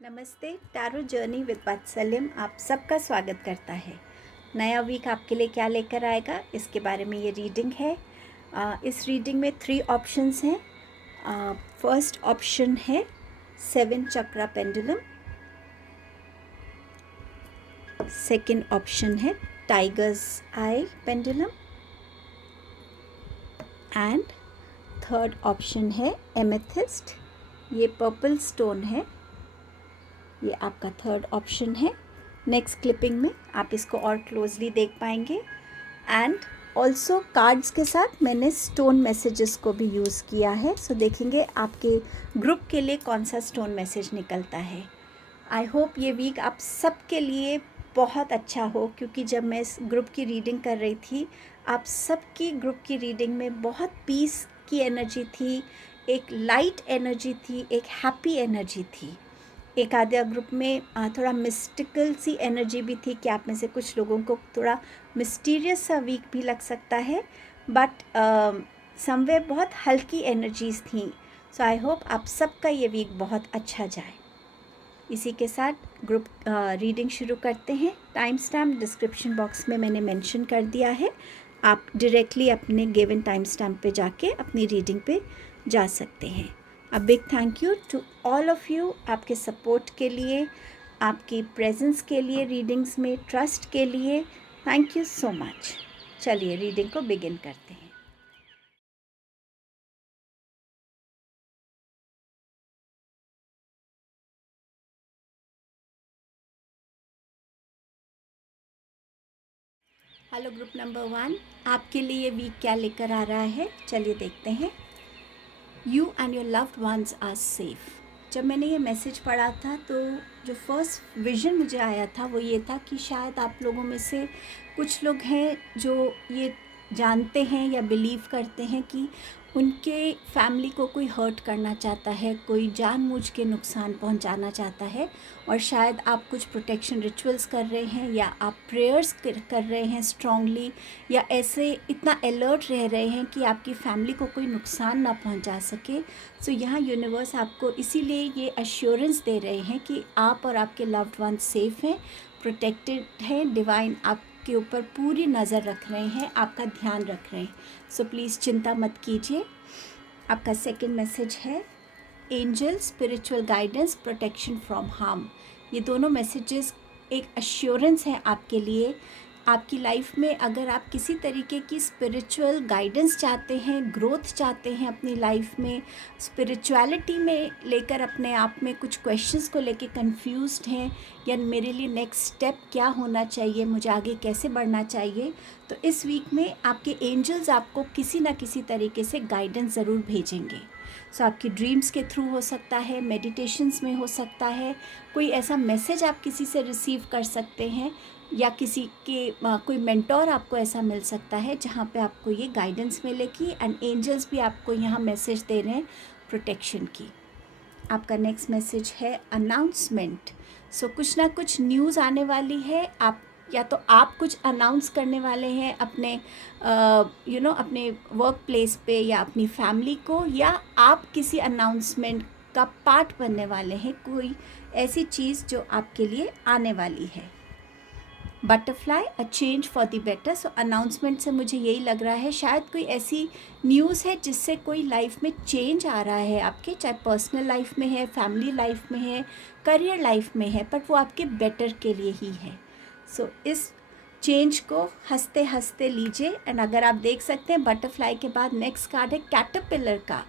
नमस्ते। Tarot journey with वात्सल्यम आप सबका स्वागत करता है। नया वीक आपके लिए क्या लेकर आएगा इसके बारे में ये रीडिंग है। इस रीडिंग में 3 ऑप्शंस हैं। फर्स्ट ऑप्शन है 7 चक्रा पेंडुलम। सेकंड ऑप्शन है tigers I pendulum and third option है एमेथिस्ट। ये पर्पल स्टोन है। ये आपका थर्ड ऑप्शन है। नेक्स्ट क्लिपिंग में आप इसको और क्लोजली देख पाएंगे एंड ऑल्सो कार्ड्स के साथ मैंने स्टोन मैसेजेस को भी यूज़ किया है। सो देखेंगे आपके ग्रुप के लिए कौन सा स्टोन मैसेज निकलता है। आई होप ये वीक आप सबके लिए बहुत अच्छा हो, क्योंकि जब मैं इस ग्रुप की रीडिंग कर रही थी आप सबकी ग्रुप की रीडिंग में बहुत पीस की एनर्जी थी, एक लाइट एनर्जी थी, एक हैप्पी एनर्जी थी। एक आधा ग्रुप में थोड़ा मिस्टिकल सी एनर्जी भी थी कि आप में से कुछ लोगों को थोड़ा मिस्टीरियस सा वीक भी लग सकता है, बट समवे बहुत हल्की एनर्जीज़ थी। सो आई होप आप सबका ये वीक बहुत अच्छा जाए। इसी के साथ ग्रुप रीडिंग शुरू करते हैं। टाइम स्टैम्प डिस्क्रिप्शन बॉक्स में मैंने मेंशन कर दिया है। आप डायरेक्टली अपने गिवन टाइम स्टैम्प पे जाके अपनी रीडिंग पे जा सकते हैं। A big thank you to all of you, आपके सपोर्ट के लिए, आपकी प्रेजेंस के लिए, रीडिंग्स में ट्रस्ट के लिए थैंक यू सो मच। चलिए रीडिंग को बिगिन करते हैं। हेलो ग्रुप नंबर 1, आपके लिए ये वीक क्या लेकर आ रहा है चलिए देखते हैं। You and your loved ones are safe. जब मैंने ये मैसेज पढ़ा था तो जो फर्स्ट विज़न मुझे आया था वो ये था कि शायद आप लोगों में से कुछ लोग हैं जो ये जानते हैं या बिलीव करते हैं कि उनके फैमिली को कोई हर्ट करना चाहता है, कोई जानबूझ के नुकसान पहुंचाना चाहता है, और शायद आप कुछ प्रोटेक्शन रिचुअल्स कर रहे हैं या आप प्रेयर्स कर रहे हैं स्ट्रांगली, या ऐसे इतना अलर्ट रह रहे हैं कि आपकी फैमिली को कोई नुकसान ना पहुंचा सके। सो यहाँ यूनिवर्स आपको इसीलिए ये अश्योरेंस दे रहे हैं कि आप और आपके लव्ड वन सेफ़ हैं, प्रोटेक्टेड हैं, डिवाइन आपके ऊपर पूरी नज़र रख रहे हैं, आपका ध्यान रख रहे हैं। सो प्लीज़ चिंता मत कीजिए। आपका सेकंड मैसेज है angel, spiritual guidance, protection from harm. ये दोनों मैसेजेस एक अश्योरेंस है आपके लिए। आपकी लाइफ में अगर आप किसी तरीके की स्पिरिचुअल गाइडेंस चाहते हैं, ग्रोथ चाहते हैं अपनी लाइफ में, स्पिरिचुअलिटी में लेकर अपने आप में कुछ क्वेश्चंस को लेकर कंफ्यूज्ड हैं, या मेरे लिए नेक्स्ट स्टेप क्या होना चाहिए, मुझे आगे कैसे बढ़ना चाहिए, तो इस वीक में आपके एंजल्स आपको किसी ना किसी तरीके से गाइडेंस ज़रूर भेजेंगे। सो आपकी ड्रीम्स के थ्रू हो सकता है, मेडिटेशंस में हो सकता है, कोई ऐसा मैसेज आप किसी से रिसीव कर सकते हैं, या किसी के कोई मेंटोर आपको ऐसा मिल सकता है जहाँ पे आपको ये गाइडेंस मिलेगी, एंड एंजल्स भी आपको यहाँ मैसेज दे रहे हैं प्रोटेक्शन की। आपका नेक्स्ट मैसेज है अनाउंसमेंट। सो कुछ ना कुछ न्यूज़ आने वाली है। आप या तो आप कुछ अनाउंस करने वाले हैं अपने अपने वर्क प्लेस पे या अपनी फैमिली को, या आप किसी अनाउंसमेंट का पार्ट बनने वाले हैं, कोई ऐसी चीज़ जो आपके लिए आने वाली है। Butterfly, a change for the better. So announcement से मुझे यही लग रहा है शायद कोई ऐसी न्यूज़ है जिससे कोई लाइफ में चेंज आ रहा है आपके, चाहे पर्सनल लाइफ में है, फैमिली लाइफ में है, करियर लाइफ में है, बट वो आपके बेटर के लिए ही है। सो इस चेंज को हंसते हंसते लीजिए। एंड अगर आप देख सकते हैं बटरफ्लाई के बाद नेक्स्ट कार्ड है कैटरपिलर का।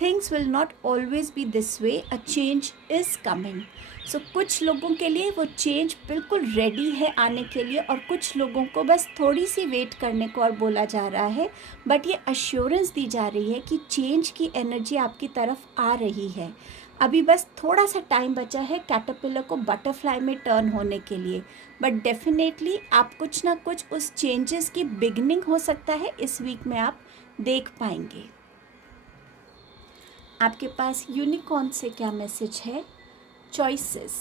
Things will not always be this way, a change is coming. So कुछ लोगों के लिए वो चेंज बिल्कुल रेडी है आने के लिए, और कुछ लोगों को बस थोड़ी सी वेट करने को और बोला जा रहा है, बट ये अश्योरेंस दी जा रही है कि चेंज की एनर्जी आपकी तरफ आ रही है। अभी बस थोड़ा सा टाइम बचा है कैटरपिलर को बटरफ्लाई में टर्न होने के लिए, बट डेफिनेटली आप कुछ ना कुछ उस चेंजेस की बिगनिंग हो सकता है इस वीक में आप देख पाएंगे। आपके पास यूनिकॉर्न से क्या मैसेज है? Choices,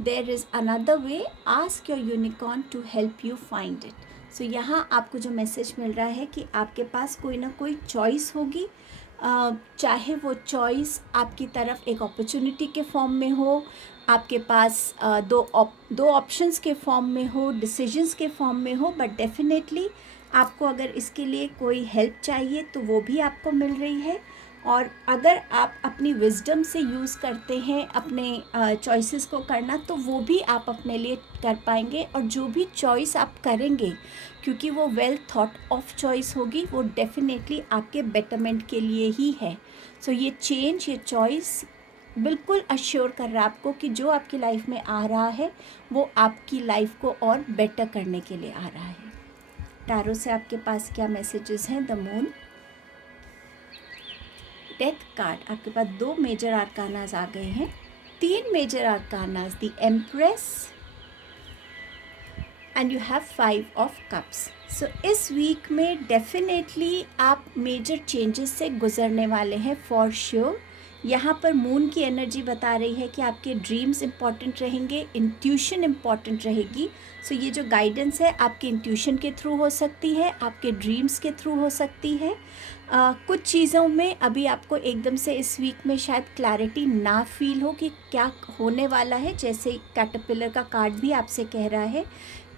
there is another way, ask your unicorn to help you find it. So यहाँ आपको जो मैसेज मिल रहा है कि आपके पास कोई ना कोई चॉइस होगी, चाहे वो चॉइस आपकी तरफ एक अपॉर्चुनिटी के फॉर्म में हो, आपके पास दो ऑप्शंस के फॉर्म में हो, डिसीजंस के फॉर्म में हो, बट डेफिनेटली आपको अगर इसके लिए कोई हेल्प चाहिए तो वो भी आपको मिल रही है। और अगर आप अपनी विजडम से यूज़ करते हैं अपने चॉइसेस को करना, तो वो भी आप अपने लिए कर पाएंगे। और जो भी चॉइस आप करेंगे, क्योंकि वो वेल थॉट ऑफ चॉइस होगी, वो डेफिनेटली आपके बेटरमेंट के लिए ही है। सो ये चेंज, ये चॉइस बिल्कुल अश्योर कर रहा है आपको कि जो आपकी लाइफ में आ रहा है वो आपकी लाइफ को और बेटर करने के लिए आ रहा है। टैरो से आपके पास क्या मैसेजेस हैं? द मून, डेथ कार्ड, आपके पास 2 मेजर आर्कानास आ गए हैं, 3 major arcanas, the empress and you have 5 of cups. So इस वीक में डेफिनेटली आप मेजर चेंजेस से गुजरने वाले हैं फॉर श्योर। यहाँ पर मून की एनर्जी बता रही है कि आपके ड्रीम्स इम्पॉर्टेंट रहेंगे, इंट्यूशन इम्पॉर्टेंट रहेगी। सो ये जो गाइडेंस है आपके इंट्यूशन के थ्रू हो सकती है, आपके ड्रीम्स के थ्रू हो सकती है। कुछ चीज़ों में अभी आपको एकदम से इस वीक में शायद क्लैरिटी ना फील हो कि क्या होने वाला है। जैसे कैटरपिलर का कार्ड भी आपसे कह रहा है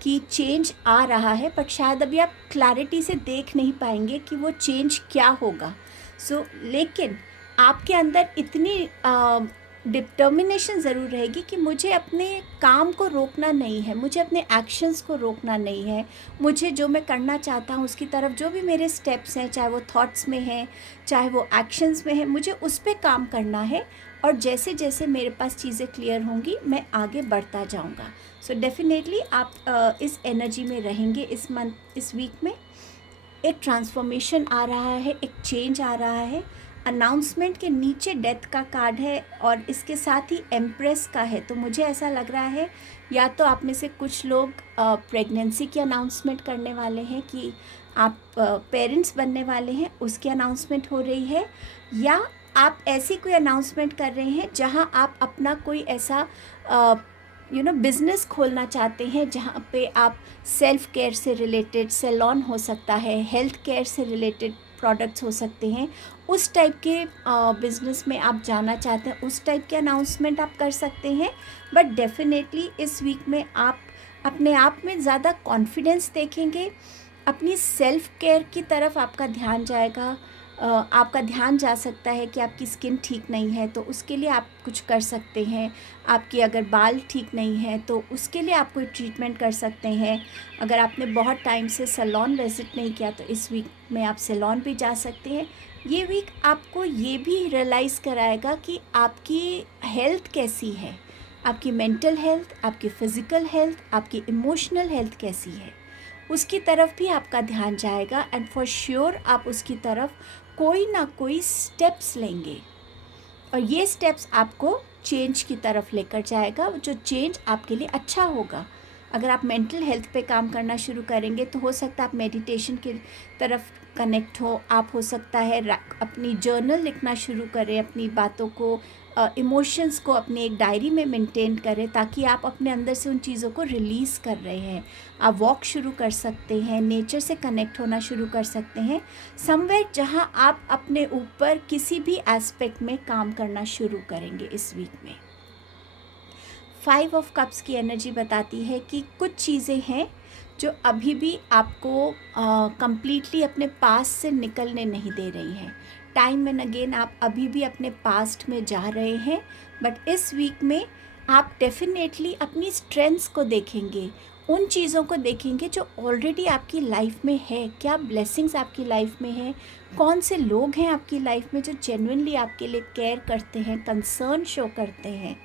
कि चेंज आ रहा है, बट शायद अभी आप क्लैरिटी से देख नहीं पाएंगे कि वो चेंज क्या होगा। लेकिन आपके अंदर इतनी डिटर्मिनेशन ज़रूर रहेगी कि मुझे अपने काम को रोकना नहीं है, मुझे अपने एक्शंस को रोकना नहीं है, मुझे जो मैं करना चाहता हूँ उसकी तरफ जो भी मेरे स्टेप्स हैं, चाहे वो थॉट्स में हैं, चाहे वो एक्शंस में है, मुझे उस पर काम करना है। और जैसे जैसे मेरे पास चीज़ें क्लियर होंगी मैं आगे बढ़ता जाऊँगा। सो डेफिनेटली आप इस एनर्जी में रहेंगे इस वीक में। एक ट्रांसफॉर्मेशन आ रहा है, एक चेंज आ रहा है। अनाउंसमेंट के नीचे डेथ का कार्ड है और इसके साथ ही एम्प्रेस का है। तो मुझे ऐसा लग रहा है या तो आप में से कुछ लोग प्रेगनेंसी की अनाउंसमेंट करने वाले हैं कि आप पेरेंट्स बनने वाले हैं, उसकी अनाउंसमेंट हो रही है, या आप ऐसी कोई अनाउंसमेंट कर रहे हैं जहां आप अपना कोई ऐसा बिज़नेस खोलना चाहते हैं जहाँ पे आप सेल्फ केयर से रिलेटेड, सैलून हो सकता है, हेल्थ केयर से रिलेटेड प्रोडक्ट्स हो सकते हैं, उस टाइप के बिज़नेस में आप जाना चाहते हैं, उस टाइप के अनाउंसमेंट आप कर सकते हैं। बट डेफिनेटली इस वीक में आप अपने आप में ज़्यादा कॉन्फिडेंस देखेंगे, अपनी सेल्फ केयर की तरफ आपका ध्यान जाएगा। आपका ध्यान जा सकता है कि आपकी स्किन ठीक नहीं है तो उसके लिए आप कुछ कर सकते हैं, आपकी अगर बाल ठीक नहीं है तो उसके लिए आप कोई ट्रीटमेंट कर सकते हैं। अगर आपने बहुत टाइम से सैलून विज़िट नहीं किया तो इस वीक में आप सैलून भी जा सकते हैं। ये वीक आपको ये भी रियलाइज़ कराएगा कि आपकी हेल्थ कैसी है, आपकी मेंटल हेल्थ, आपकी फ़िज़िकल हेल्थ, आपकी इमोशनल हेल्थ कैसी है, उसकी तरफ भी आपका ध्यान जाएगा। एंड फॉर श्योर आप उसकी तरफ कोई ना कोई स्टेप्स लेंगे और ये स्टेप्स आपको चेंज की तरफ लेकर जाएगा, जो चेंज आपके लिए अच्छा होगा। अगर आप मेंटल हेल्थ पे काम करना शुरू करेंगे तो हो सकता है आप मेडिटेशन की तरफ कनेक्ट हो, आप हो सकता है अपनी जर्नल लिखना शुरू करें, अपनी बातों को, इमोशंस को अपनी एक डायरी में मेंटेन करें, ताकि आप अपने अंदर से उन चीज़ों को रिलीज़ कर रहे हैं। आप वॉक शुरू कर सकते हैं, नेचर से कनेक्ट होना शुरू कर सकते हैं, समवेयर जहां आप अपने ऊपर किसी भी एस्पेक्ट में काम करना शुरू करेंगे इस वीक में। 5 ऑफ कप्स की एनर्जी बताती है कि कुछ चीज़ें हैं जो अभी भी आपको कंप्लीटली अपने पास्ट से निकलने नहीं दे रही हैं। टाइम एंड अगेन आप अभी भी अपने पास्ट में जा रहे हैं, बट इस वीक में आप डेफिनेटली अपनी स्ट्रेंथ्स को देखेंगे, उन चीज़ों को देखेंगे जो ऑलरेडी आपकी लाइफ में है। क्या ब्लेसिंग्स आपकी लाइफ में है, कौन से लोग हैं आपकी लाइफ में जो जेन्युइनली आपके लिए केयर करते हैं, कंसर्न शो करते हैं,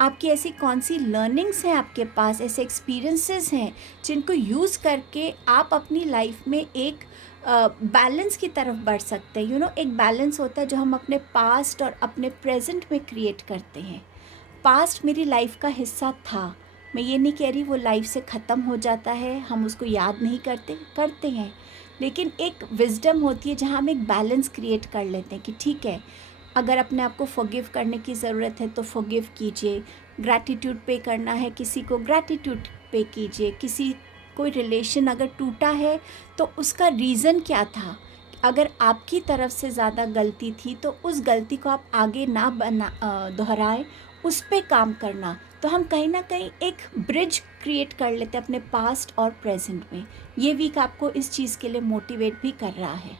आपकी ऐसी कौन सी लर्निंग्स हैं आपके पास, ऐसे एक्सपीरियंसेस हैं जिनको यूज़ करके आप अपनी लाइफ में एक बैलेंस की तरफ बढ़ सकते हैं। एक बैलेंस होता है जो हम अपने पास्ट और अपने प्रेजेंट में क्रिएट करते हैं। पास्ट मेरी लाइफ का हिस्सा था, मैं ये नहीं कह रही वो लाइफ से ख़त्म हो जाता है, हम उसको याद नहीं करते हैं, लेकिन एक विजडम होती है जहाँ हम एक बैलेंस क्रिएट कर लेते हैं कि ठीक है, अगर अपने आप को फॉरगिव करने की ज़रूरत है तो फॉरगिव कीजिए, ग्रैटिट्यूड पे करना है किसी को, ग्रैटिट्यूड पे कीजिए। कोई रिलेशन अगर टूटा है तो उसका रीज़न क्या था, अगर आपकी तरफ से ज़्यादा गलती थी तो उस गलती को आप आगे ना दोहराएं, उस पे काम करना। तो हम कहीं ना कहीं एक ब्रिज क्रिएट कर लेते हैं अपने पास्ट और प्रेजेंट में। ये वीक आपको इस चीज़ के लिए मोटिवेट भी कर रहा है।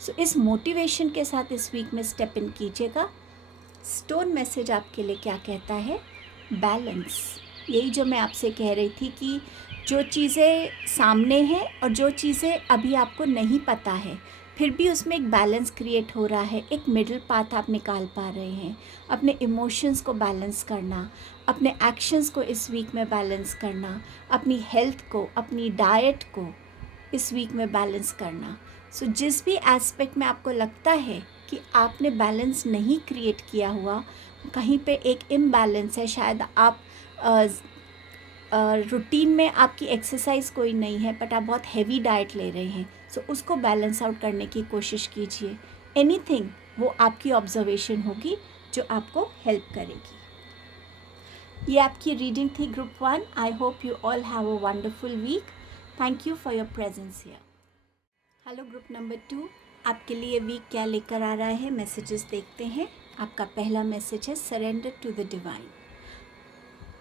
सो इस मोटिवेशन के साथ इस वीक में स्टेप इन कीजिएगा। स्टोन मैसेज आपके लिए क्या कहता है? बैलेंस। यही जो मैं आपसे कह रही थी कि जो चीज़ें सामने हैं और जो चीज़ें अभी आपको नहीं पता है, फिर भी उसमें एक बैलेंस क्रिएट हो रहा है, एक मिडिल पाथ आप निकाल पा रहे हैं। अपने इमोशंस को बैलेंस करना, अपने एक्शंस को इस वीक में बैलेंस करना, अपनी हेल्थ को, अपनी डाइट को इस वीक में बैलेंस करना। सो जिस भी एस्पेक्ट में आपको लगता है कि आपने बैलेंस नहीं क्रिएट किया हुआ, कहीं पे एक इम्बैलेंस है, शायद आप रूटीन में आपकी एक्सरसाइज कोई नहीं है बट आप बहुत हैवी डाइट ले रहे हैं, सो उसको बैलेंस आउट करने की कोशिश कीजिए। एनीथिंग, वो आपकी ऑब्जर्वेशन होगी जो आपको हेल्प करेगी। ये आपकी रीडिंग थी group 1। I hope you all have a wonderful week. Thank you for your presence here. Hello group number 2, आपके लिए वीक क्या लेकर आ रहा है? मैसेजेस देखते हैं। आपका पहला मैसेज है सरेंडर टू द डिवाइन।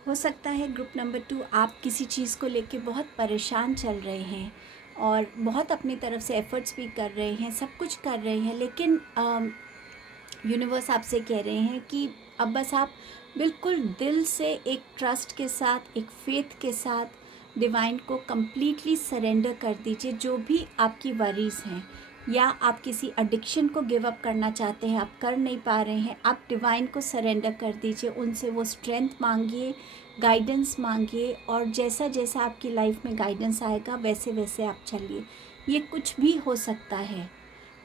हो सकता है ग्रुप नंबर 2 आप किसी चीज़ को लेके बहुत परेशान चल रहे हैं और बहुत अपनी तरफ से एफ़र्ट्स भी कर रहे हैं, सब कुछ कर रहे हैं, लेकिन यूनिवर्स आपसे कह रहे हैं कि अब बस आप बिल्कुल दिल से एक ट्रस्ट के साथ, एक फेथ के साथ डिवाइन को कम्प्लीटली सरेंडर कर दीजिए। जो भी आपकी वरीज़ हैं या आप किसी एडिक्शन को गिव अप करना चाहते हैं, आप कर नहीं पा रहे हैं, आप डिवाइन को सरेंडर कर दीजिए। उनसे वो स्ट्रेंथ मांगिए, गाइडेंस मांगिए, और जैसा जैसा आपकी लाइफ में गाइडेंस आएगा वैसे वैसे आप चलिए। ये कुछ भी हो सकता है।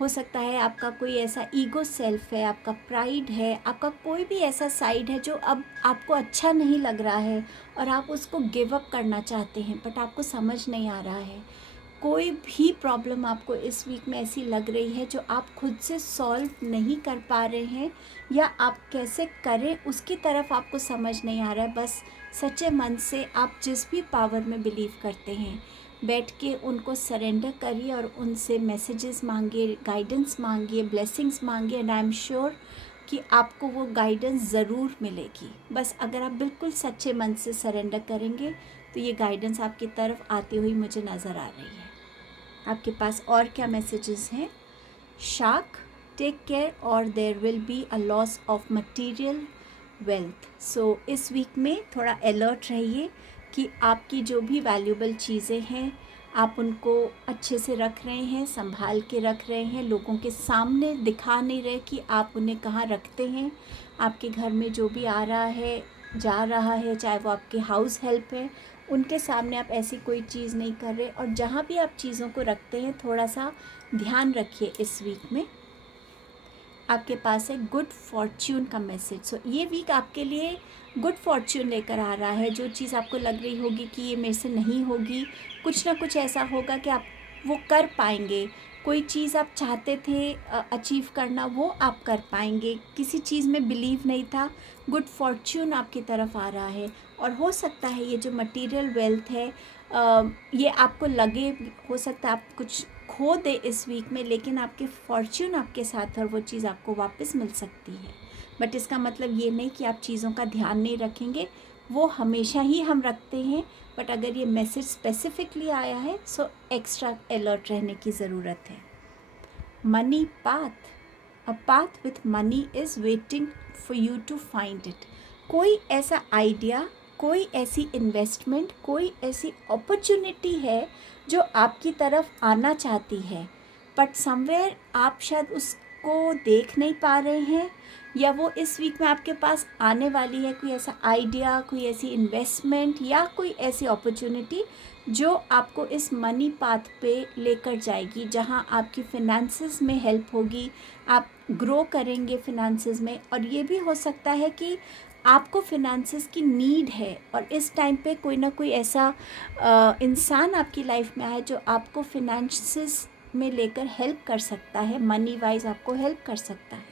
हो सकता है आपका कोई ऐसा ईगो सेल्फ है, आपका प्राइड है, आपका कोई भी ऐसा साइड है जो अब आपको अच्छा नहीं लग रहा है और आप उसको गिव अप करना चाहते हैं बट आपको समझ नहीं आ रहा है। कोई भी प्रॉब्लम आपको इस वीक में ऐसी लग रही है जो आप खुद से सॉल्व नहीं कर पा रहे हैं या आप कैसे करें उसकी तरफ आपको समझ नहीं आ रहा है, बस सच्चे मन से आप जिस भी पावर में बिलीव करते हैं बैठ के उनको सरेंडर करिए और उनसे मैसेजेस मांगिए, गाइडेंस मांगिए, ब्लेसिंग्स मांगिए, एंड आई एम श्योर कि आपको वो गाइडेंस ज़रूर मिलेगी। बस अगर आप बिल्कुल सच्चे मन से सरेंडर करेंगे तो ये गाइडेंस आपकी तरफ आती हुई मुझे नज़र आ रही है। आपके पास और क्या मैसेजेस हैं? शार्क, टेक केयर और there will be a loss of material wealth. So इस वीक में थोड़ा अलर्ट रहिए कि आपकी जो भी वैल्यूबल चीज़ें हैं आप उनको अच्छे से रख रहे हैं, संभाल के रख रहे हैं, लोगों के सामने दिखा नहीं रहे कि आप उन्हें कहाँ रखते हैं। आपके घर में जो भी आ रहा है, जा रहा है, चाहे वो आपके हाउस हेल्प है, उनके सामने आप ऐसी कोई चीज़ नहीं कर रहे। और जहाँ भी आप चीज़ों को रखते हैं थोड़ा सा ध्यान रखिए। इस वीक में आपके पास है गुड फॉर्च्यून का मैसेज। सो ये वीक आपके लिए गुड फॉर्च्यून लेकर आ रहा है। जो चीज़ आपको लग रही होगी कि ये मेरे से नहीं होगी, कुछ ना कुछ ऐसा होगा कि आप वो कर पाएंगे। कोई चीज़ आप चाहते थे अचीव करना, वो आप कर पाएंगे। किसी चीज़ में बिलीव नहीं था, गुड फॉर्च्यून आपकी तरफ आ रहा है। और हो सकता है ये जो मटेरियल वेल्थ है ये आपको लगे, हो सकता है आप कुछ खो दे इस वीक में, लेकिन आपके फॉर्च्यून आपके साथ और वो चीज़ आपको वापस मिल सकती है। बट इसका मतलब ये नहीं कि आप चीज़ों का ध्यान नहीं रखेंगे, वो हमेशा ही हम रखते हैं। बट अगर ये मैसेज स्पेसिफिकली आया है सो एक्स्ट्रा अलर्ट रहने की ज़रूरत है। Money path, a path with money is waiting for you to find it. कोई ऐसा आइडिया, कोई ऐसी इन्वेस्टमेंट, कोई ऐसी अपॉर्चुनिटी है जो आपकी तरफ आना चाहती है, बट समवेयर आप शायद उसको देख नहीं पा रहे हैं, या वो इस वीक में आपके पास आने वाली है। कोई ऐसा आइडिया, कोई ऐसी इन्वेस्टमेंट या कोई ऐसी अपॉर्चुनिटी जो आपको इस मनी पाथ पे लेकर जाएगी, जहां आपकी फिनेंसेस में हेल्प होगी, आप ग्रो करेंगे फिनेंसेस में। और ये भी हो सकता है कि आपको फिनेंसेस की नीड है और इस टाइम पे कोई ना कोई ऐसा इंसान आपकी लाइफ में आए जो आपको फिनेंसेस में लेकर हेल्प कर सकता है, मनी वाइज आपको हेल्प कर सकता है।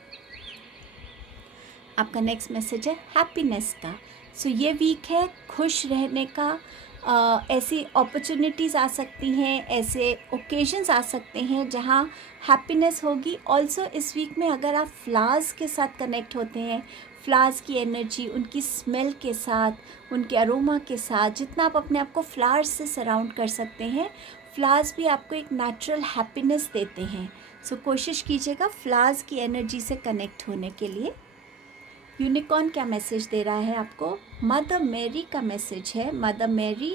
आपका नेक्स्ट मैसेज है हैप्पीनेस का। सो ये वीक है खुश रहने का, ऐसी अपॉर्चुनिटीज़ आ सकती हैं, ऐसे ओकेजन्स आ सकते हैं जहाँ हैप्पीनेस होगी। ऑल्सो इस वीक में अगर आप फ्लावर्स के साथ कनेक्ट होते हैं, फ्लावर्स की एनर्जी, उनकी स्मेल के साथ, उनके अरोमा के साथ, जितना आप अपने आप को फ्लावर्स से सराउंड कर सकते हैं, फ्लावर्स भी आपको एक नेचुरल हैप्पीनेस देते हैं। सो कोशिश कीजिएगा फ्लावर्स की एनर्जी से कनेक्ट होने के लिए। यूनिकॉर्न क्या मैसेज दे रहा है आपको? मदर मैरी का मैसेज है, mother Mary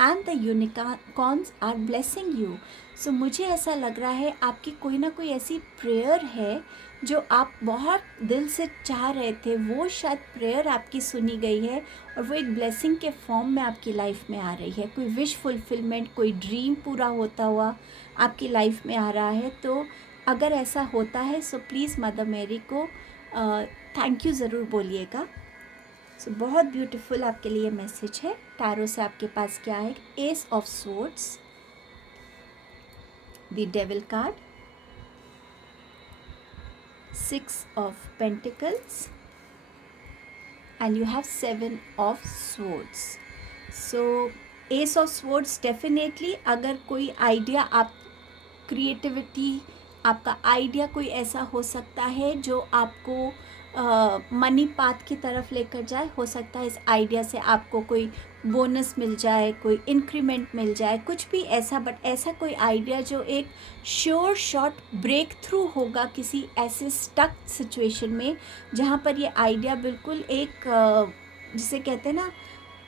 and the unicorns are blessing you. So मुझे ऐसा लग रहा है आपकी कोई ना कोई ऐसी प्रेयर है जो आप बहुत दिल से चाह रहे थे, वो शायद प्रेयर आपकी सुनी गई है और वो एक ब्लेसिंग के फॉर्म में आपकी लाइफ में आ रही है। कोई विश फुलफिलमेंट, कोई ड्रीम पूरा होता हुआ आपकी लाइफ में आ रहा है। तो अगर ऐसा होता है सो प्लीज़ मदर मैरी को थैंक यू ज़रूर बोलिएगा। सो बहुत ब्यूटीफुल आपके लिए मैसेज है। टैरो से आपके पास क्या है? S of swords, the devil card, 6 of pentacles and you have 7 of swords. So S of swords definitely अगर कोई आइडिया आप क्रिएटिविटी, आपका आइडिया कोई ऐसा हो सकता है जो आपको मनी पाथ की तरफ लेकर जाए। हो सकता है इस आइडिया से आपको कोई बोनस मिल जाए, कोई इंक्रीमेंट मिल जाए, कुछ भी ऐसा। बट ऐसा कोई आइडिया जो एक श्योर शॉट ब्रेक थ्रू होगा किसी ऐसे स्टक सिचुएशन में जहाँ पर ये आइडिया बिल्कुल एक जिसे कहते हैं ना,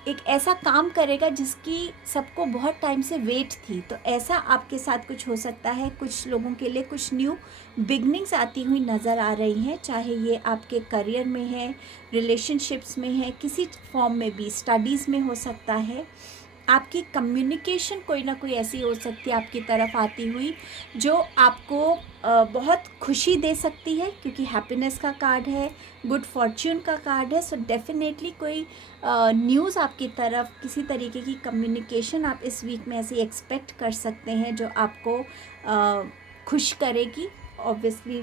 एक ऐसा काम करेगा जिसकी सबको बहुत टाइम से वेट थी। तो ऐसा आपके साथ कुछ हो सकता है। कुछ लोगों के लिए कुछ न्यू बिगनिंग्स आती हुई नज़र आ रही हैं, चाहे ये आपके करियर में है, रिलेशनशिप्स में है, किसी फॉर्म में भी, स्टडीज़ में हो सकता है। आपकी कम्युनिकेशन कोई ना कोई ऐसी हो सकती है आपकी तरफ आती हुई जो आपको बहुत खुशी दे सकती है, क्योंकि हैप्पीनेस का कार्ड है, गुड फॉर्च्यून का कार्ड है। सो डेफिनेटली कोई न्यूज़ आपकी तरफ, किसी तरीके की कम्युनिकेशन आप इस वीक में ऐसी एक्सपेक्ट कर सकते हैं जो आपको खुश करेगी। ऑब्वियसली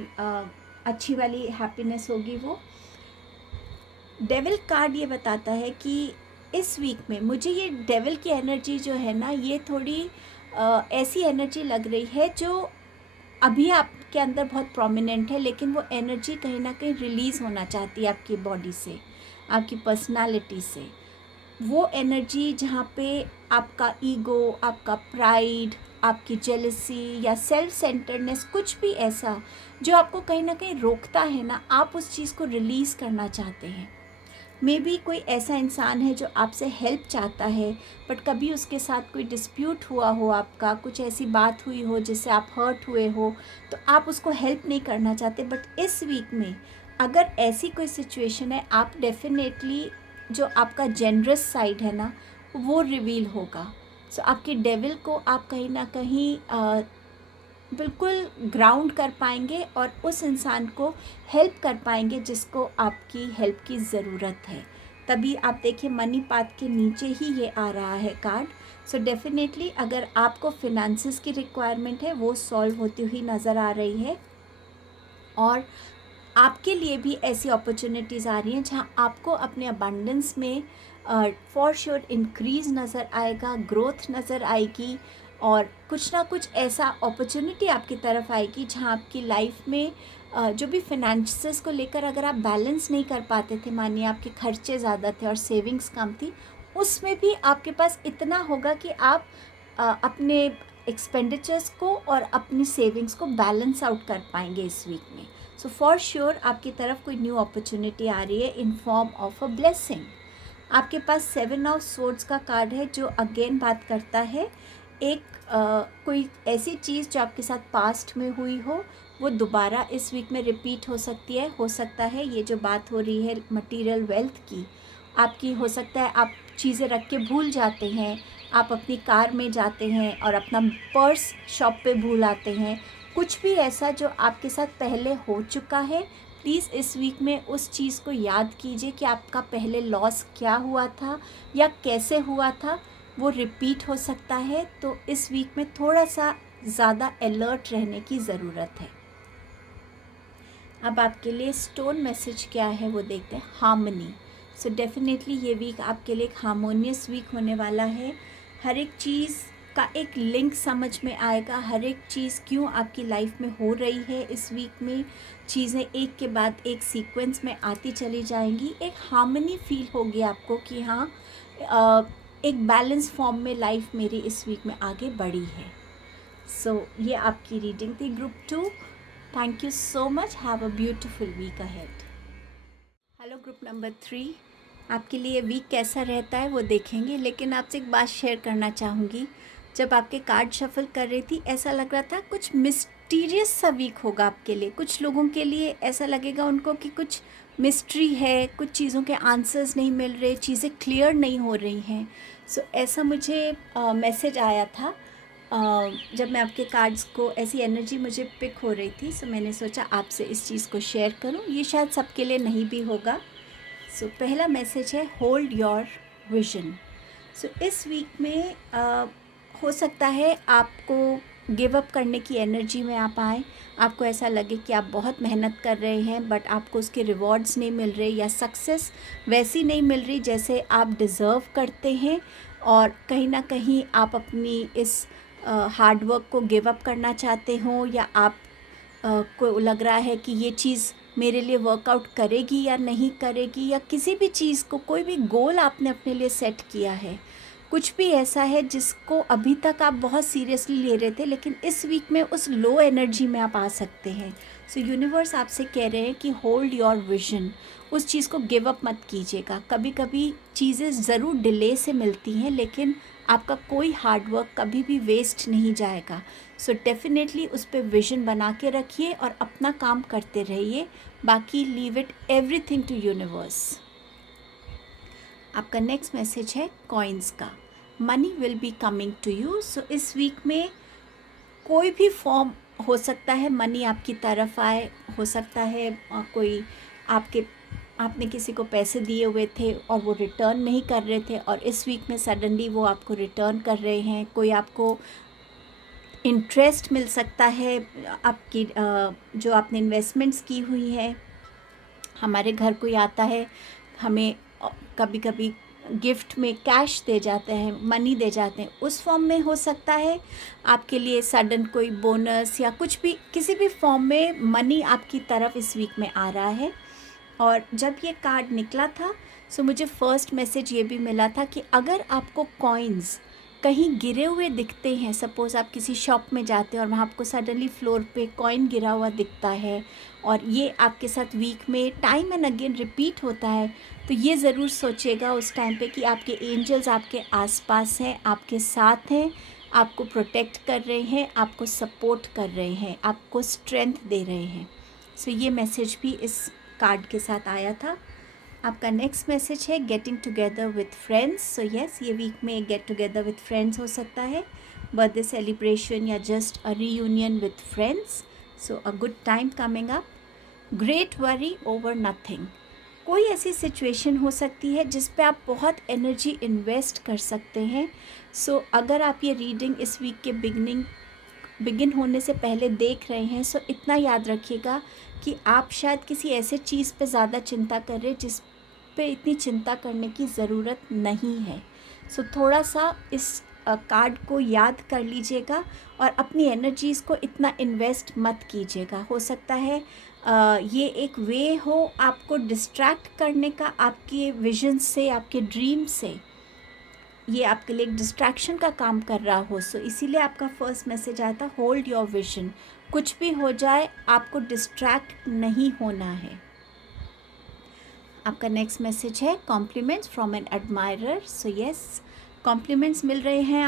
अच्छी वाली हैप्पीनेस होगी वो। डेविल कार्ड ये बताता है कि इस वीक में मुझे ये डेविल की एनर्जी जो है ना, ये थोड़ी ऐसी एनर्जी लग रही है जो अभी आपके अंदर बहुत प्रोमिनेंट है, लेकिन वो एनर्जी कहीं ना कहीं रिलीज़ होना चाहती है आपकी बॉडी से, आपकी पर्सनालिटी से। वो एनर्जी जहाँ पे आपका ईगो, आपका प्राइड, आपकी जेलसी या सेल्फ सेंटर्डनेस, कुछ भी ऐसा जो आपको कहीं ना कहीं रोकता है ना, आप उस चीज़ को रिलीज़ करना चाहते हैं। मे बी कोई ऐसा इंसान है जो आपसे हेल्प चाहता है, बट कभी उसके साथ कोई डिस्प्यूट हुआ हो, आपका कुछ ऐसी बात हुई हो जिससे आप हर्ट हुए हो, तो आप उसको हेल्प नहीं करना चाहते। बट इस वीक में अगर ऐसी कोई सिचुएशन है, आप डेफिनेटली जो आपका जेनरस साइड है ना, वो रिवील होगा। सो आपके डेविल को आप कहीं ना कहीं बिल्कुल ग्राउंड कर पाएंगे और उस इंसान को हेल्प कर पाएंगे जिसको आपकी हेल्प की ज़रूरत है। तभी आप देखिए मनी पाथ के नीचे ही ये आ रहा है कार्ड। सो डेफिनेटली अगर आपको फिनेंसेस की रिक्वायरमेंट है, वो सॉल्व होती हुई नज़र आ रही है। और आपके लिए भी ऐसी अपॉर्चुनिटीज़ आ रही हैं जहां आपको अपने अबंडेंस में फॉर श्योर इंक्रीज़ नज़र आएगा, ग्रोथ नज़र आएगी, और कुछ ना कुछ ऐसा अपॉर्चुनिटी आपकी तरफ आएगी जहां आपकी लाइफ में जो भी फिनेंसेस को लेकर अगर आप बैलेंस नहीं कर पाते थे, मानिए आपके खर्चे ज़्यादा थे और सेविंग्स कम थी, उसमें भी आपके पास इतना होगा कि आप अपने एक्सपेंडिचर्स को और अपनी सेविंग्स को बैलेंस आउट कर पाएंगे इस वीक में। सो फॉर श्योर आपकी तरफ कोई न्यू अपॉर्चुनिटी आ रही है in form of a blessing. आपके पास 7 ऑफ स्वॉर्ड्स का कार्ड है जो अगेन बात करता है एक कोई ऐसी चीज़ जो आपके साथ पास्ट में हुई हो, वो दोबारा इस वीक में रिपीट हो सकती है। हो सकता है ये जो बात हो रही है मटेरियल वेल्थ की, आपकी हो सकता है आप चीज़ें रख के भूल जाते हैं, आप अपनी कार में जाते हैं और अपना पर्स शॉप पे भूल आते हैं। कुछ भी ऐसा जो आपके साथ पहले हो चुका है, प्लीज़ इस वीक में उस चीज़ को याद कीजिए कि आपका पहले लॉस क्या हुआ था या कैसे हुआ था, वो रिपीट हो सकता है। तो इस वीक में थोड़ा सा ज़्यादा अलर्ट रहने की ज़रूरत है। अब आपके लिए स्टोन मैसेज क्या है वो देखते हैं। हार्मनी। सो डेफिनेटली ये वीक आपके लिए एक हार्मोनियस वीक होने वाला है। हर एक चीज़ का एक लिंक समझ में आएगा, हर एक चीज़ क्यों आपकी लाइफ में हो रही है इस वीक में। चीज़ें एक के बाद एक सीक्वेंस में आती चली जाएंगी। एक हार्मनी फील होगी आपको कि हाँ, एक बैलेंस फॉर्म में लाइफ मेरी इस वीक में आगे बढ़ी है। सो ये आपकी रीडिंग थी group 2। Thank you so much. Have a beautiful week ahead. Hello group number 3, आपके लिए वीक कैसा रहता है वो देखेंगे, लेकिन आपसे एक बात शेयर करना चाहूँगी। जब आपके कार्ड शफल कर रही थी ऐसा लग रहा था कुछ मिस्टीरियस सा वीक होगा आपके लिए। कुछ लोगों के लिए ऐसा लगेगा उनको कि कुछ मिस्ट्री है, कुछ चीज़ों के आंसर्स नहीं मिल रहे, चीज़ें क्लियर नहीं हो रही हैं। सो ऐसा मुझे मैसेज आया था जब मैं आपके कार्ड्स को, ऐसी एनर्जी मुझे पिक हो रही थी। सो मैंने सोचा आपसे इस चीज़ को शेयर करूं। ये शायद सबके लिए नहीं भी होगा। सो पहला मैसेज है होल्ड योर विजन। सो इस वीक में हो सकता है आपको गिव अप करने की एनर्जी में आप आए। आपको ऐसा लगे कि आप बहुत मेहनत कर रहे हैं बट आपको उसके रिवॉर्ड्स नहीं मिल रहे, या सक्सेस वैसी नहीं मिल रही जैसे आप डिज़र्व करते हैं, और कहीं ना कहीं आप अपनी इस हार्ड वर्क को गिव अप करना चाहते हो, या आप को लग रहा है कि ये चीज़ मेरे लिए वर्कआउट करेगी या नहीं करेगी, या किसी भी चीज़ को, कोई भी गोल आपने अपने लिए सेट किया है, कुछ भी ऐसा है जिसको अभी तक आप बहुत सीरियसली ले रहे थे, लेकिन इस वीक में उस लो एनर्जी में आप आ सकते हैं। सो यूनिवर्स आपसे कह रहे हैं कि होल्ड योर विजन। उस चीज़ को गिव अप मत कीजिएगा। कभी कभी चीज़ें ज़रूर डिले से मिलती हैं, लेकिन आपका कोई हार्ड वर्क कभी भी वेस्ट नहीं जाएगा। सो डेफिनेटली उस पर विजन बना के रखिए और अपना काम करते रहिए। बाकी leave it everything to universe. आपका नेक्स्ट मैसेज है कॉइन्स का। Money will be coming to you. So इस वीक में कोई भी फॉर्म हो सकता है, मनी आपकी तरफ आए। हो सकता है कोई आपने किसी को पैसे दिए हुए थे और वो रिटर्न नहीं कर रहे थे, और इस वीक में सडनली वो आपको रिटर्न कर रहे हैं। कोई आपको इंटरेस्ट मिल सकता है आपकी जो आपने इन्वेस्टमेंट्स की हुई है। हमारे घर कोई आता है, हमें कभी कभी गिफ्ट में कैश दे जाते हैं, मनी दे जाते हैं, उस फॉर्म में हो सकता है आपके लिए सडन कोई बोनस या कुछ भी, किसी भी फॉर्म में मनी आपकी तरफ इस वीक में आ रहा है। और जब ये कार्ड निकला था सो मुझे फर्स्ट मैसेज ये भी मिला था कि अगर आपको कॉइन्स कहीं गिरे हुए दिखते हैं, सपोज़ आप किसी शॉप में जाते हैं और वहाँ आपको सडनली फ्लोर पे कॉइन गिरा हुआ दिखता है, और ये आपके साथ वीक में टाइम एंड अगेन रिपीट होता है, तो ये ज़रूर सोचिएगा उस टाइम पे कि आपके एंजल्स आपके आसपास हैं, आपके साथ हैं, आपको प्रोटेक्ट कर रहे हैं, आपको सपोर्ट कर रहे हैं, आपको स्ट्रेंथ दे रहे हैं। सो ये मैसेज भी इस कार्ड के साथ आया था। आपका नेक्स्ट मैसेज है getting together with friends. So yes, ये वीक में गेट टुगेदर विथ फ्रेंड्स हो सकता है, बर्थडे सेलिब्रेशन या just a reunion with friends. So a good time coming up. Great worry over nothing. कोई ऐसी सिचुएशन हो सकती है जिस पे आप बहुत एनर्जी इन्वेस्ट कर सकते हैं। सो अगर आप ये रीडिंग इस वीक के बिगिन होने से पहले देख रहे हैं, सो इतना याद रखिएगा कि आप शायद किसी ऐसे चीज़ पे ज़्यादा चिंता कर रहे हैं जिस पे इतनी चिंता करने की ज़रूरत नहीं है। सो थोड़ा सा इस कार्ड को याद कर लीजिएगा और अपनी एनर्जीज़ को इतना इन्वेस्ट मत कीजिएगा। हो सकता है ये एक वे हो आपको डिस्ट्रैक्ट करने का आपके विजन से, आपके ड्रीम से। ये आपके लिए एक डिस्ट्रैक्शन का काम कर रहा हो। सो इसीलिए आपका फर्स्ट मैसेज आया था होल्ड योर विजन। कुछ भी हो जाए आपको डिस्ट्रैक्ट नहीं होना है। आपका नेक्स्ट मैसेज है compliments from an admirer. So yes, compliments मिल रहे हैं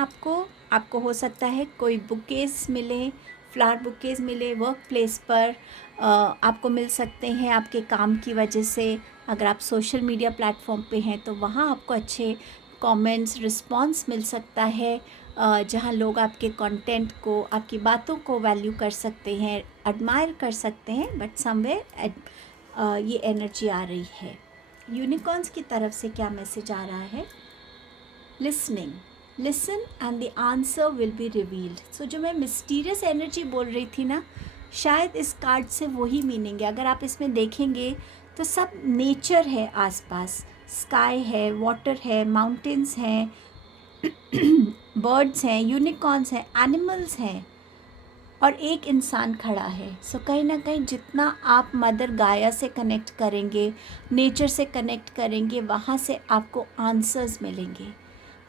आपको हो सकता है कोई बुकेज मिले, फ्लावर बुकेज मिले वर्क प्लेस पर, आपको मिल सकते हैं आपके काम की वजह से। अगर आप सोशल मीडिया प्लेटफॉर्म पे हैं तो वहाँ आपको अच्छे कमेंट्स, रिस्पांस मिल सकता है, जहाँ लोग आपके कंटेंट को, आपकी बातों को वैल्यू कर सकते हैं, एडमायर कर सकते हैं। बट समवेयर ये एनर्जी आ रही है। यूनिकॉर्न्स की तरफ से क्या मैसेज आ रहा है? Listening, listen and the answer will be revealed. So जो मैं मिस्टीरियस एनर्जी बोल रही थी ना, शायद इस कार्ड से वही मीनिंग है। अगर आप इसमें देखेंगे तो सब नेचर है आसपास, स्काई है, वाटर है, माउंटेन्स हैं, बर्ड्स हैं, यूनिकॉर्न्स हैं, एनिमल्स हैं, और एक इंसान खड़ा है। सो कहीं ना कहीं जितना आप मदर गाया से कनेक्ट करेंगे, नेचर से कनेक्ट करेंगे, वहाँ से आपको आंसर्स मिलेंगे।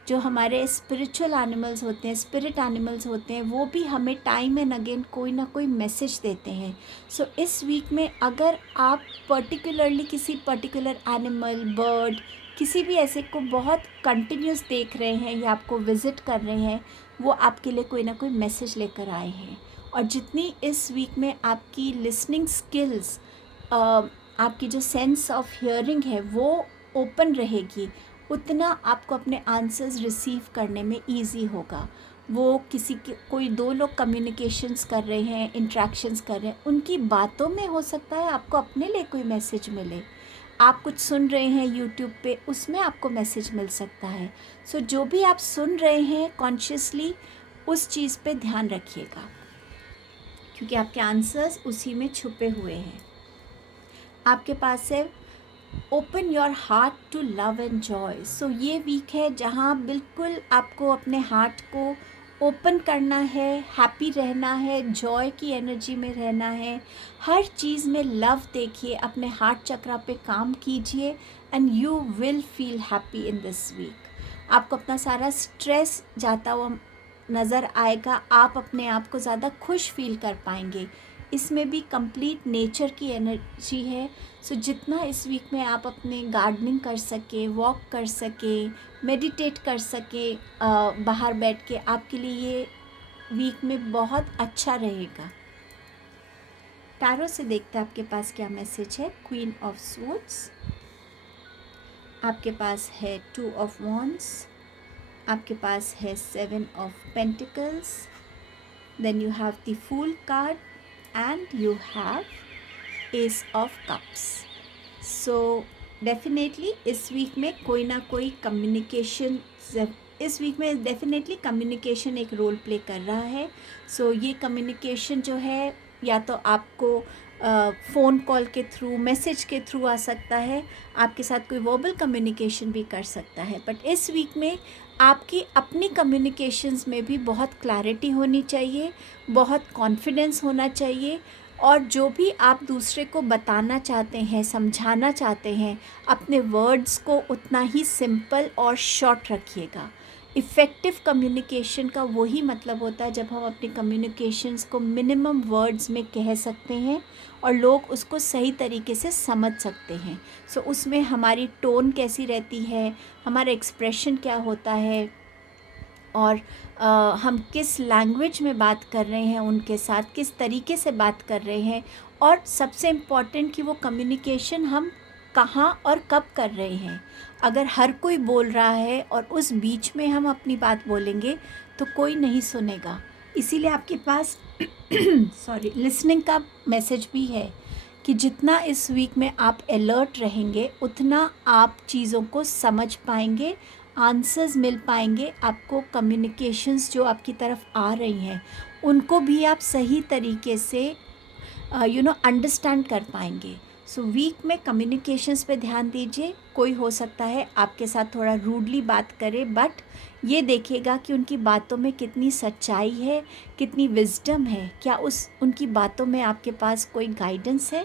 जो हमारे स्पिरिचुअल एनिमल्स होते हैं, स्पिरिट एनिमल्स होते हैं, वो भी हमें टाइम एंड अगेन कोई ना कोई मैसेज देते हैं। सो इस वीक में अगर आप पर्टिकुलरली किसी पर्टिकुलर एनिमल, बर्ड, किसी भी ऐसे को बहुत कंटिन्यूस देख रहे हैं या आपको विज़िट कर रहे हैं, वो आपके लिए कोई ना कोई मैसेज लेकर आए हैं। और जितनी इस वीक में आपकी लिसनिंग स्किल्स, आपकी जो सेंस ऑफ हियरिंग है वो ओपन रहेगी, उतना आपको अपने आंसर्स रिसीव करने में इजी होगा। वो किसी के कोई दो लोग कम्युनिकेशंस कर रहे हैं, इंट्रैक्शंस कर रहे हैं, उनकी बातों में हो सकता है आपको अपने लिए कोई मैसेज मिले। आप कुछ सुन रहे हैं यूट्यूब पे, उसमें आपको मैसेज मिल सकता है। सो जो भी आप सुन रहे हैं कॉन्शियसली उस चीज़ पे ध्यान रखिएगा, क्योंकि आपके आंसर्स उसी में छुपे हुए हैं। आपके पास है open your heart to love and joy. So ये वीक है जहाँ बिल्कुल आपको अपने हार्ट को ओपन करना है, हैप्पी रहना है, जॉय की एनर्जी में रहना है, हर चीज़ में लव देखिए, अपने हार्ट चक्रा पे काम कीजिए and you will feel happy in this week. आपको अपना सारा स्ट्रेस जाता हुआ नज़र आएगा, आप अपने आप को ज़्यादा खुश फील कर पाएंगे। इसमें भी कंप्लीट नेचर की एनर्जी है। सो जितना इस वीक में आप अपने गार्डनिंग कर सके, वॉक कर सके, मेडिटेट कर सके बाहर बैठ के, आपके लिए ये वीक में बहुत अच्छा रहेगा। टैरो से देखते हैं आपके पास क्या मैसेज है। क्वीन ऑफ स्वॉर्ड्स, आपके पास है 2 ऑफ वॉन्ड्स, आपके पास है 7 of pentacles, then you have the fool card and you have Ace of Cups. So definitely इस वीक में कोई ना कोई कम्युनिकेशन, इस वीक में डेफिनेटली कम्युनिकेशन एक रोल प्ले कर रहा है। सो ये कम्युनिकेशन जो है या तो आपको फ़ोन कॉल के थ्रू, मैसेज के थ्रू आ सकता है, आपके साथ कोई वर्बल कम्युनिकेशन भी कर सकता है। बट इस वीक में आपकी अपनी कम्युनिकेशंस में भी बहुत क्लैरिटी होनी चाहिए, बहुत कॉन्फिडेंस होना चाहिए, और जो भी आप दूसरे को बताना चाहते हैं, समझाना चाहते हैं, अपने वर्ड्स को उतना ही सिंपल और शॉर्ट रखिएगा। इफ़ेक्टिव कम्युनिकेशन का वही मतलब होता है जब हम अपने कम्युनिकेशंस को मिनिमम वर्ड्स में कह सकते हैं और लोग उसको सही तरीके से समझ सकते हैं। सो उसमें हमारी टोन कैसी रहती है, हमारा एक्सप्रेशन क्या होता है, और हम किस लैंग्वेज में बात कर रहे हैं उनके साथ, किस तरीके से बात कर रहे हैं, और सबसे इम्पॉर्टेंट कि वो कम्युनिकेशन हम कहाँ और कब कर रहे हैं। अगर हर कोई बोल रहा है और उस बीच में हम अपनी बात बोलेंगे तो कोई नहीं सुनेगा। इसीलिए आपके पास सॉरी लिसनिंग का मैसेज भी है कि जितना इस वीक में आप अलर्ट रहेंगे उतना आप चीज़ों को समझ पाएंगे, आंसर्स मिल पाएंगे, आपको कम्युनिकेशंस जो आपकी तरफ आ रही हैं उनको भी आप सही तरीके से अंडरस्टैंड कर पाएंगे। सो वीक में कम्युनिकेशंस पे ध्यान दीजिए। कोई हो सकता है आपके साथ थोड़ा रूडली बात करे, बट ये देखिएगा कि उनकी बातों में कितनी सच्चाई है, कितनी विजडम है, क्या उनकी बातों में आपके पास कोई गाइडेंस है।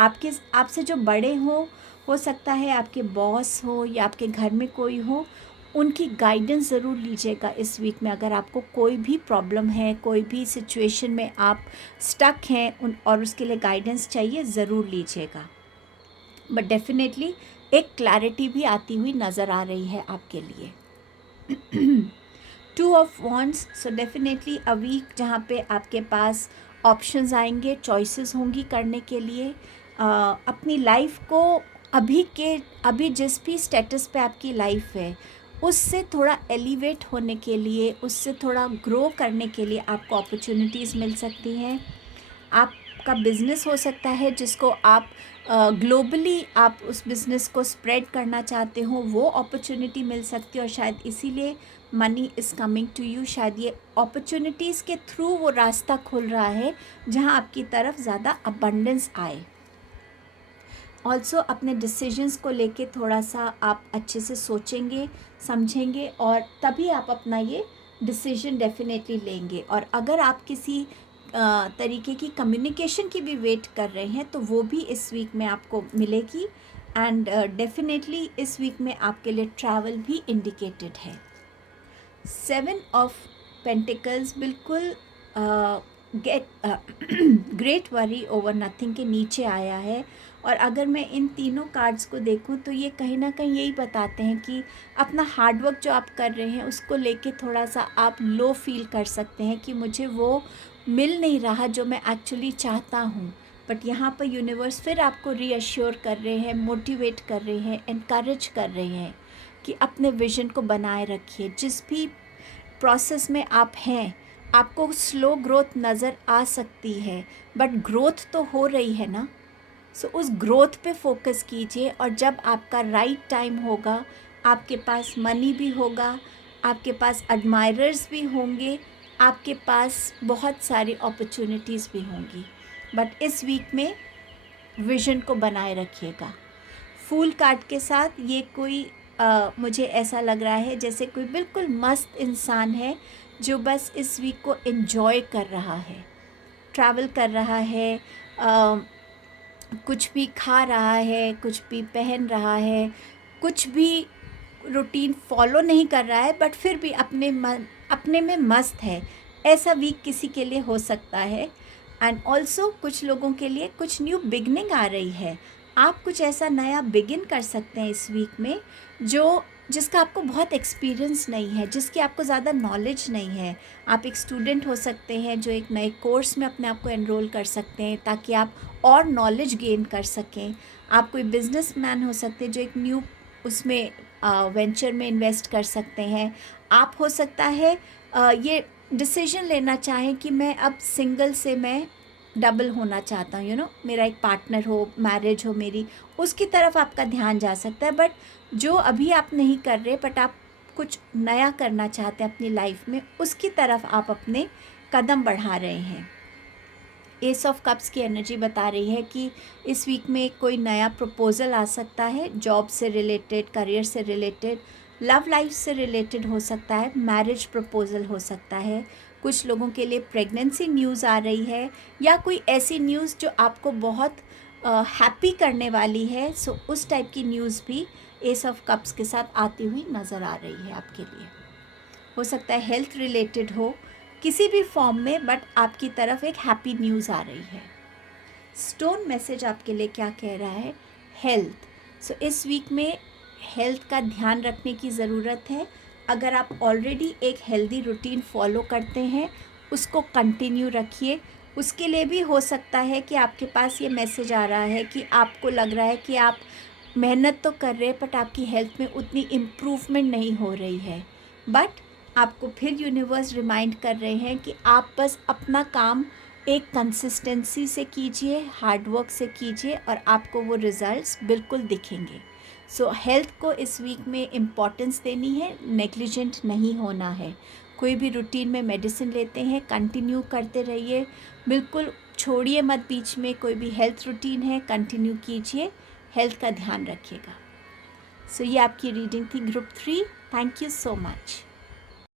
आपसे जो बड़े हो सकता है आपके बॉस हो या आपके घर में कोई हो, उनकी गाइडेंस ज़रूर लीजिएगा इस वीक में। अगर आपको कोई भी प्रॉब्लम है, कोई भी सिचुएशन में आप स्टक हैं और उसके लिए गाइडेंस चाहिए, ज़रूर लीजिएगा। बट डेफिनेटली एक क्लैरिटी भी आती हुई नज़र आ रही है आपके लिए। 2 of wands, so definitely a week जहाँ पे आपके पास ऑप्शंस आएंगे, चॉइसेस होंगी करने के लिए। अपनी लाइफ को अभी जिस भी स्टेटस पे आपकी लाइफ है उससे थोड़ा एलिवेट होने के लिए, उससे थोड़ा ग्रो करने के लिए आपको अपॉर्चुनिटीज़ मिल सकती हैं। आपका बिज़नेस हो सकता है जिसको आप ग्लोबली आप उस बिज़नेस को स्प्रेड करना चाहते हो, वो अपॉर्चुनिटी मिल सकती है, और शायद इसीलिए money is coming to you. शायद ये अपॉर्चुनिटीज़ के थ्रू वो रास्ता खुल रहा है जहां आपकी तरफ ज़्यादा अबंडेंस आए। ऑल्सो अपने डिसीजंस को लेके थोड़ा सा आप अच्छे से सोचेंगे, समझेंगे, और तभी आप अपना ये डिसीजन डेफिनेटली लेंगे। और अगर आप किसी तरीके की कम्युनिकेशन की भी वेट कर रहे हैं तो वो भी इस वीक में आपको मिलेगी। एंड डेफिनेटली इस वीक में आपके लिए ट्रैवल भी इंडिकेटेड है। 7 ऑफ पेंटिकल्स बिल्कुल ग्रेट वरी ओवर नथिंग के नीचे आया है। और अगर मैं इन तीनों कार्ड्स को देखूं तो ये कहीं ना कहीं यही बताते हैं कि अपना हार्डवर्क जो आप कर रहे हैं उसको लेके थोड़ा सा आप लो फील कर सकते हैं कि मुझे वो मिल नहीं रहा जो मैं एक्चुअली चाहता हूँ। बट यहाँ पर यूनिवर्स फिर आपको रीअश्योर कर रहे हैं, मोटिवेट कर रहे हैं, एनकरेज कर रहे हैं कि अपने विजन को बनाए रखिए। जिस भी प्रोसेस में आप हैं, आपको स्लो ग्रोथ नज़र आ सकती है बट ग्रोथ तो हो रही है ना। सो उस ग्रोथ पे फोकस कीजिए, और जब आपका राइट टाइम होगा आपके पास मनी भी होगा, आपके पास एडमायरर्स भी होंगे, आपके पास बहुत सारी अपॉर्चुनिटीज़ भी होंगी। बट इस वीक में विजन को बनाए रखिएगा। फूल कार्ड के साथ ये कोई मुझे ऐसा लग रहा है जैसे कोई बिल्कुल मस्त इंसान है जो बस इस वीक को एंजॉय कर रहा है, ट्रैवल कर रहा है, कुछ भी खा रहा है, कुछ भी पहन रहा है, कुछ भी रूटीन फॉलो नहीं कर रहा है बट फिर भी अपने में मस्त है। ऐसा वीक किसी के लिए हो सकता है। एंड ऑल्सो कुछ लोगों के लिए कुछ न्यू बिगनिंग आ रही है। आप कुछ ऐसा नया बिगिन कर सकते हैं इस वीक में जिसका आपको बहुत एक्सपीरियंस नहीं है, जिसकी आपको ज़्यादा नॉलेज नहीं है। आप एक स्टूडेंट हो सकते हैं जो एक नए कोर्स में अपने आप को एनरोल कर सकते हैं ताकि आप और नॉलेज गेन कर सकें। आप कोई बिजनेसमैन हो सकते हैं जो एक न्यू उसमें वेंचर में इन्वेस्ट कर सकते हैं। आप हो सकता है ये डिसीजन लेना चाहें कि मैं अब सिंगल से मैं डबल होना चाहता हूँ, मेरा एक पार्टनर हो, मैरिज हो मेरी, उसकी तरफ आपका ध्यान जा सकता है। बट जो अभी आप नहीं कर रहे बट आप कुछ नया करना चाहते हैं अपनी लाइफ में, उसकी तरफ आप अपने कदम बढ़ा रहे हैं। एस ऑफ कप्स की एनर्जी बता रही है कि इस वीक में कोई नया प्रपोज़ल आ सकता है, जॉब से रिलेटेड, करियर से रिलेटेड, लव लाइफ से रिलेटेड हो सकता है, मैरिज प्रपोज़ल हो सकता है। कुछ लोगों के लिए प्रेगनेंसी न्यूज़ आ रही है या कोई ऐसी न्यूज़ जो आपको बहुत हैप्पी करने वाली है। सो उस टाइप की न्यूज़ भी एस ऑफ कप्स के साथ आती हुई नज़र आ रही है आपके लिए। हो सकता है हेल्थ रिलेटेड हो किसी भी फॉर्म में, बट आपकी तरफ एक हैप्पी न्यूज़ आ रही है। स्टोन मैसेज आपके लिए क्या कह रहा है? हेल्थ। सो इस वीक में हेल्थ का ध्यान रखने की ज़रूरत है। अगर आप ऑलरेडी एक हेल्दी रूटीन फॉलो करते हैं उसको कंटिन्यू रखिए। उसके लिए भी हो सकता है कि आपके पास ये मैसेज आ रहा है कि आपको लग रहा है कि आप मेहनत तो कर रहे हैं बट आपकी हेल्थ में उतनी इम्प्रूवमेंट नहीं हो रही है। बट आपको फिर यूनिवर्स रिमाइंड कर रहे हैं कि आप बस अपना काम एक कंसिस्टेंसी से कीजिए, हार्डवर्क से कीजिए, और आपको वो रिज़ल्ट्स बिल्कुल दिखेंगे। सो हेल्थ को इस वीक में इम्पॉर्टेंस देनी है, नेग्लिजेंट नहीं होना है। कोई भी रूटीन में मेडिसिन लेते हैं कंटिन्यू करते रहिए, बिल्कुल छोड़िए मत बीच में। कोई भी हेल्थ रूटीन है कंटिन्यू कीजिए, हेल्थ का ध्यान रखिएगा। सो ये आपकी रीडिंग थी group 3। Thank you so much.